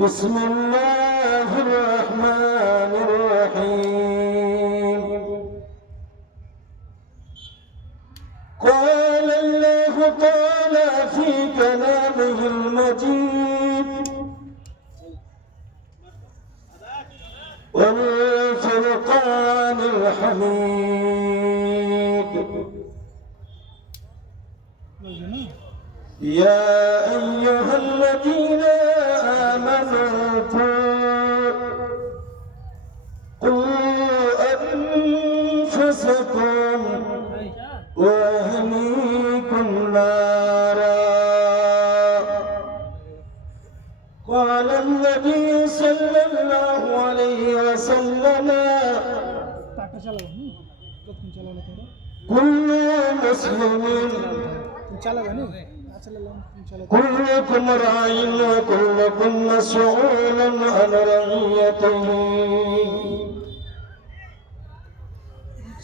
بسم الله الرحمن الرحيم. قال الله تعالى في كلامه المجيد والفرقان الحميد. يا أيها الذين آمنوا قوا أنفسكم وأهليكم نارا. قال النبي صلى الله عليه وسلم كل مسلم كلكم راع وكلكم مسؤول عن رعيته.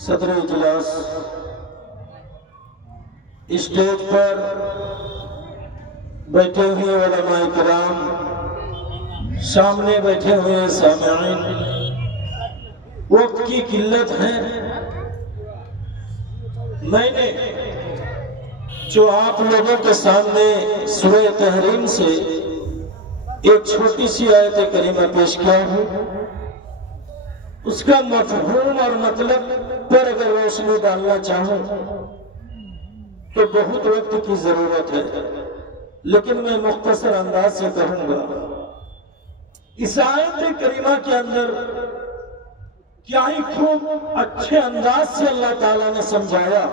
صدر اجلاس، اسٹیج پر بیٹھے ہوئے علماء کرام، سامنے بیٹھے ہوئے سامعین، وقت کی قلت ہے، میں نے جو آپ لوگوں کے سامنے سورہ تحریم سے ایک چھوٹی سی آیت کریمہ پیش کیا ہوں، اس کا مفہوم اور مطلب پر اگر روشنی ڈالنا چاہوں تو بہت وقت کی ضرورت ہے، لیکن میں مختصر انداز سے کہوں گا. اس آیت کریمہ کے اندر کیا ہی خوب اچھے انداز سے اللہ تعالیٰ نے سمجھایا،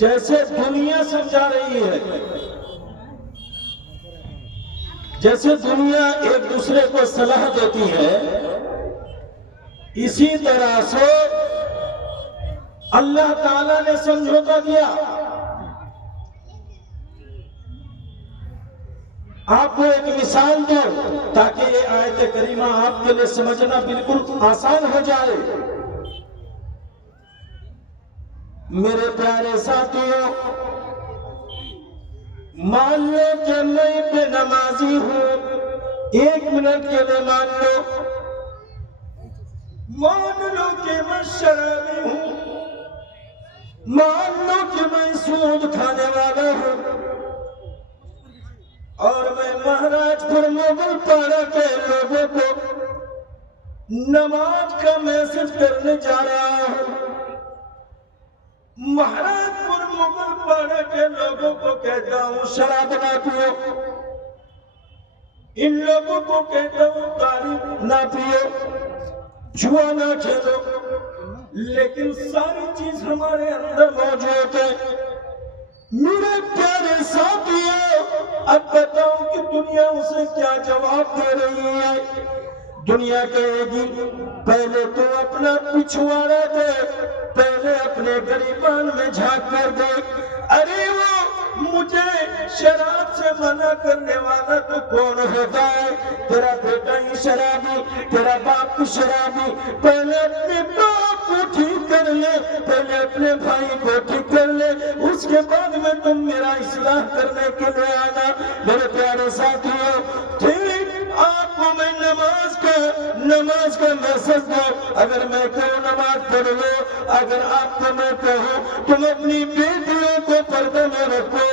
جیسے دنیا سمجھا رہی ہے، جیسے دنیا ایک دوسرے کو صلاح دیتی ہے، اسی طرح سے اللہ تعالیٰ نے سمجھوتا دیا. آپ کو ایک مثال دو تاکہ یہ آیت کریمہ آپ کے لیے سمجھنا بالکل آسان ہو جائے. میرے پیارے ساتھیوں، مان لو کہ میں بے نمازی ہوں، 1 منٹ کے لیے مان لو کہ میں شرابی ہوں، مان لو کہ میں سود کھانے والا ہوں، اور میں مہاراج پور مغل پاڑا کے لوگوں کو نماز کا میسج کرنے جا رہا ہوں. مہاراج پور مغل پاڑا کے لوگوں کو کہتا ہوں شراب نہ پیو، ان لوگوں کو کہتا ہوں دارو نہ پیو، جوا نہ کھیلو، لیکن ساری چیز ہمارے اندر موجود ہے. میرے پیارے ساتھیوں، اب بتاؤ کہ دنیا اسے کیا جواب دے رہی ہے. دنیا کہے گی پہلے تو اپنا پچھواڑا دے، پہلے اپنے گریبان میں جھانک کر دے. ارے وہ مجھے شراب سے منع کرنے والا تو کون ہوتا ہے؟ تیرا بیٹا ہی شرابی، تیرا باپ بھی شرابی. پہلے اپنے باپ کو ٹھیک کر لے، پہلے اپنے بھائی کو ٹھیک کر لے، اس کے بعد میں تم میرا اصلاح کرنے کے لیے آنا. میرے پیارے ساتھیوں، ٹھیک آپ کو میں نماز کا میسج دو. اگر میں کہوں نماز پڑھ لو، اگر آپ کو میں کہوں تم اپنی بیٹیوں کو پردے میں رکھو،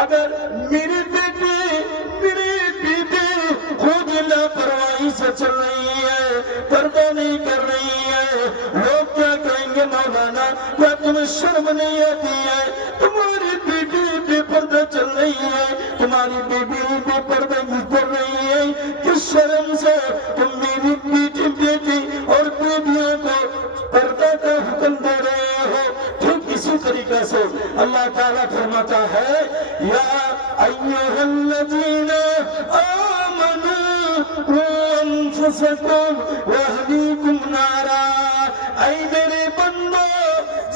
اگر میری بیٹی میری بیٹی خود لاپرواہی سے چل رہی ہے، پردہ نہیں کر رہی ہے، لوگ کیا کہیں گے؟ مولانا کیا تمہیں شرم نہیں آتی ہے؟ تمہاری بیٹی بے پردہ چل رہی ہے، تمہاری بیٹی بے پردہ کر رہی ہے، کس شرم سے تم میری بیٹی اور بیٹیوں کو پردہ کا حکم دے رہے ہو؟ ٹھیک اسی طریقے سے اللہ تعالیٰ فرماتا ہے یا ایھا الذین آمنوا قوا انفسکم واہلیکم نارا. اے میرے بندو،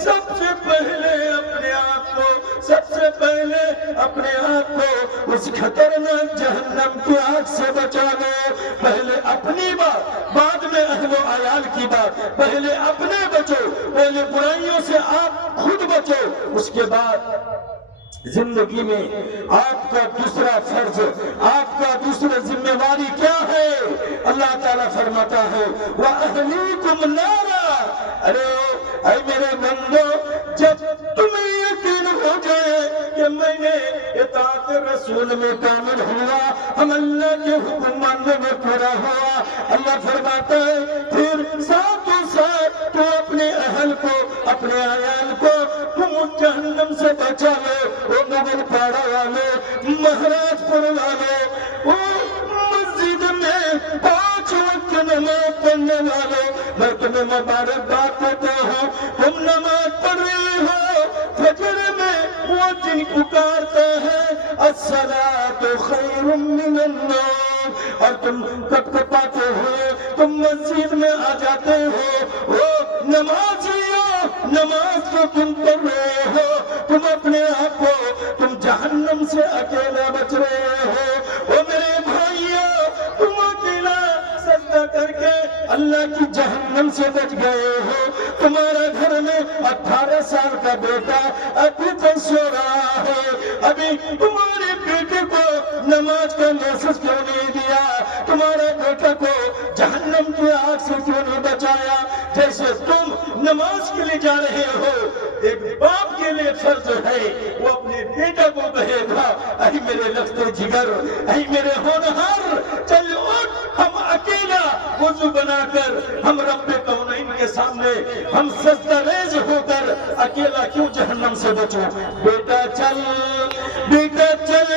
سب سے پہلے اپنے آپ کو، سب سے پہلے اپنے آپ کو اس خطرناک جہنم کی آگ سے بچا لو. پہلے اپنی بات، بعد میں اہل و عیال کی بات. پہلے اپنے بچو، پہلے برائیوں سے آپ خود بچو، اس کے بعد زندگی میں آپ کا دوسرا فرض، آپ کا دوسرا ذمہ داری کیا ہے؟ اللہ تعالیٰ فرماتا ہے وَأَهْلِيكُمْ نَارًا، اے میرے بندو، جب تمہیں یقین ہو جائے کہ میں نے اطاعت رسول میں کامل ہوا، ہم اللہ کے حکم ماننے میں پورا ہوا، اللہ فرماتا ہے پھر ساتھ و ساتھ تو اپنے اہل کو، اپنے عیال کو تم جہنم سے بچا لو۔ وہ مغل پاڑا والے، مہاراج پور والے، وہ مسجد میں 5 وقت نماز پڑھنے والے، میں تمہیں مبارکباد دیتا ہوں، تم نماز پڑھ رہے ہو، فجر میں مؤذن پکارتا ہے الصلاۃ خیر من النوم، اور تم کپکپاتے ہوئے تم مسجد میں آ جاتے ہو، وہ نمازیوں، نماز کو تم پڑھ رہے ہو، تم اپنے آپ کو تم جہنم سے اکیلا بچ رہے ہو۔ وہ میرے بھائیوں، تم اکیلا سجدہ کر کے اللہ کی جہنم سے بچ گئے ہو، تمہارا گھر میں 18 سال کا بیٹا ابھی تک سو رہا ہے، ابھی تمہارے بیٹے کو نماز کا میسج کیوں نہیں دیا، تمہارے بیٹے کو جہنم کی آگ سے کیوں نہیں بچایا؟ جیسے تم نماز کے لیے جا رہے ہو، ایک باپ کے لیے فرض ہے وہ اپنے بیٹے کو کہے گا اے میرے لختے جگر، اے میرے ہونہار، چل اٹھ، ہم اکیلا وضو بنا کر ہم رب کونین کے سامنے ہم سجدہ ریز ہو کر اکیلا کیوں جہنم سے بچو؟ بیٹا چل، بیٹا چل،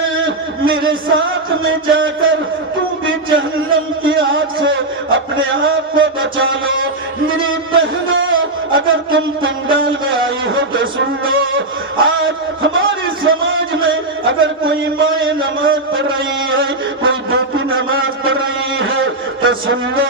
میرے ساتھ میں جا کر تم بھی جہنم کی آگ سے اپنے آپ کو بچا لو۔ میری بہنوں، اگر تم پنڈال میں آئی ہو تو سن لو، آج ہمارے سماج میں اگر کوئی ماں نماز پڑھ رہی ہے، کوئی بیٹی نماز پڑھ رہی ہے تو سن لو،